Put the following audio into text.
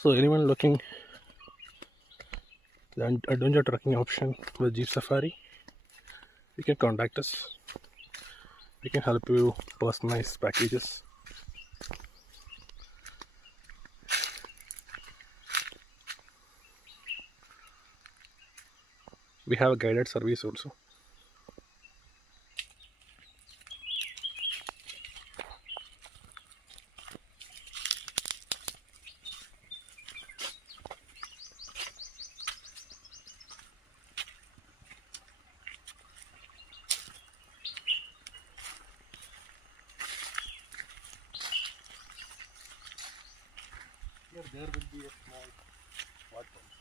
So anyone looking the adventure trekking option with Jeep Safari, you can contact us. We can help you personalize packages. We have a guided service also. Here there will be a small waterfall.